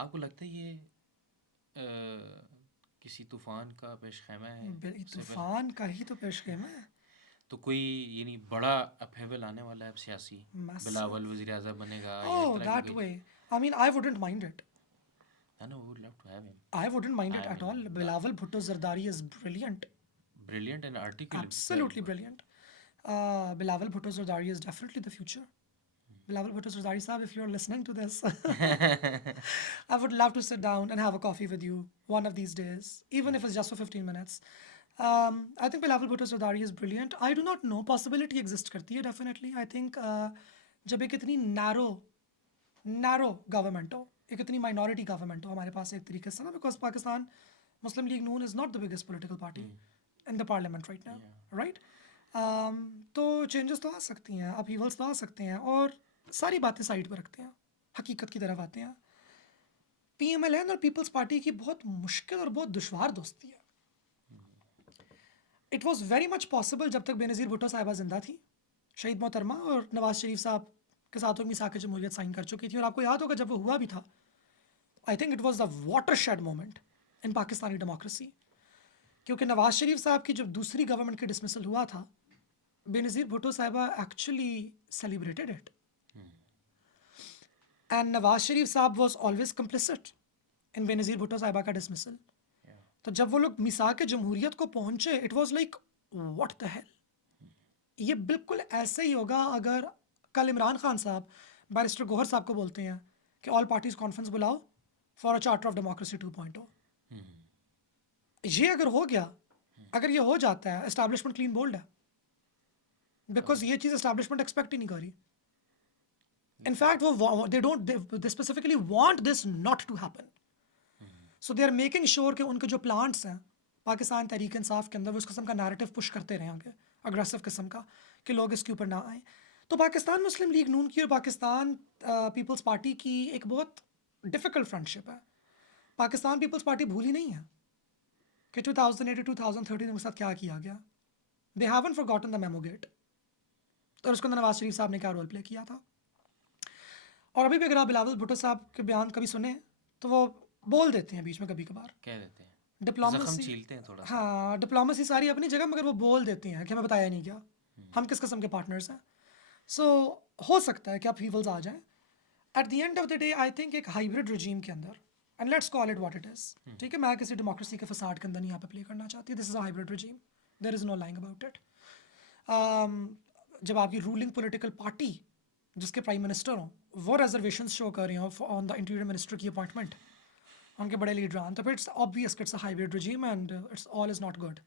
आपको लगता है ये किसी तूफान का पेशखेमा है इससे पहले? तूफान का ही तो पेशखेमा है। तो कोई यानी बड़ा अपहेवल आने वाला है अब सियासी, Massive. बिलावल वजीर आज़म बनेगा या इस Oh, तरह की that कोई? way. I mean, I wouldn't mind it. I know, would love to have him. I wouldn't mind it I at mean, all. Bilawal Bhutto Zardari is brilliant. brilliant and articulate. Absolutely brilliant. Bilawal Bhutto Zardari is definitely the future. Bilawal Bhutto Zardari Saab, if you're listening to this, I would love to sit down and have a coffee with you one of these days, even if it's just for 15 minutes. I think Bilawal Bhutto Zardari is brilliant. I do not know. Possibility exists करती है definitely. I think जब एक इतनी narrow government हो, एक इतनी minority government हो हमारे पास एक तरीके से ना, because Pakistan Muslim League Noon is not the biggest political party in the parliament right now, right? तो changes तो आ सकती हैं, upheavals तो आ सकते हैं, और सारी बातें साइड पर रखते हैं, हकीकत की तरफ आते हैं. पीएमएलएन और पीपल्स पार्टी की बहुत मुश्किल और बहुत दुश्वार दोस्ती है. It was very much possible जब तक बेनज़ीर भुट्टो साहिबा जिंदा थी, शहीद मोहतरमा और नवाज शरीफ साहब के साथ मिसाक जमहूरियत साइन कर चुकी थी, और आपको याद होगा जब वो हुआ भी था, I think it was the water shade moment in Pakistani democracy, क्योंकि नवाज शरीफ साहब की जब दूसरी गवर्नमेंट की डिसमिसल हुआ था, बेनज़ीर भुट्टो साहिबा actually celebrated it, and Nawaz Sharif साहब was always complicit in Benazir Bhutto साहिबा का डिसमिसल. तो जब वो लोग मिसाक जमहूरियत को पहुंचे, it was like what the hell. ये बिल्कुल ऐसे ही होगा अगर कल इमरान खान साहब बैरिस्टर गौहर साहब को बोलते हैं कि ऑल पार्टीज कॉन्फ्रेंस बुलाओ for a charter of democracy 2.0. ये अगर हो गया, अगर ये हो जाता है, एस्टैब्लिशमेंट क्लीन बोल्ड है, बिकॉज ये चीज़ एस्टैब्लिशमेंट एक्सपेक्ट ही नहीं कर रही. इनफैक्ट वो they specifically want this not to happen. So they are making sure कि उनके जो प्लांट्स हैं पाकिस्तान तहरीक इंसाफ के अंदर, वो इस किस्म का नैरेटिव पुश करते रहे आगे, अग्रेसिव किस्म का, कि लोग इसके ऊपर ना आए. तो पाकिस्तान मुस्लिम लीग नून की और पाकिस्तान पीपल्स पार्टी की एक बहुत डिफ़िकल्ट फ्रेंडशिप है. पाकिस्तान पीपल्स पार्टी भूली नहीं है कि 2008 2013 उनके साथ क्या किया गया. They haven't forgotten the memo gate, और उसके अंदर नवाज शरीफ साहब ने क्या रोल प्ले किया था. और अभी भी अगर आप बिलावल भुट्टो साहब के बयान कभी सुने तो वो बोल देते हैं बीच में कभी कभार, कह देते हैं, जख्म डिप्लोमेसी, छीलते हैं थोड़ा सा. हाँ डिप्लोमेसी सारी अपनी जगह, मगर वो बोल देते हैं कि हमें बताया नहीं क्या, हम किस किस्म के पार्टनर्स हैं. सो हो सकता है कि अपहीवल्स आ जाएं. At the end of the day I think एक हाइब्रिड रजीम के अंदर, and let's call it what it is, ठीक है, मैं किसी डेमोक्रेसी के फसाड के अंदर नहीं यहाँ पे प्ले करना चाहती. This is a hybrid regime, there is no lying about it. जब आपकी रूलिंग पॉलिटिकल पार्टी जिसके प्राइम मिनिस्टर हों वो रिजर्वेशन शो कर रही हो ऑन द इंटीरियर मिनिस्टर की अपॉइंटमेंट, उनके बड़े लीडरान, तो फिर इट्स ऑब्वियस कि it's a hybrid regime and it's all is not good.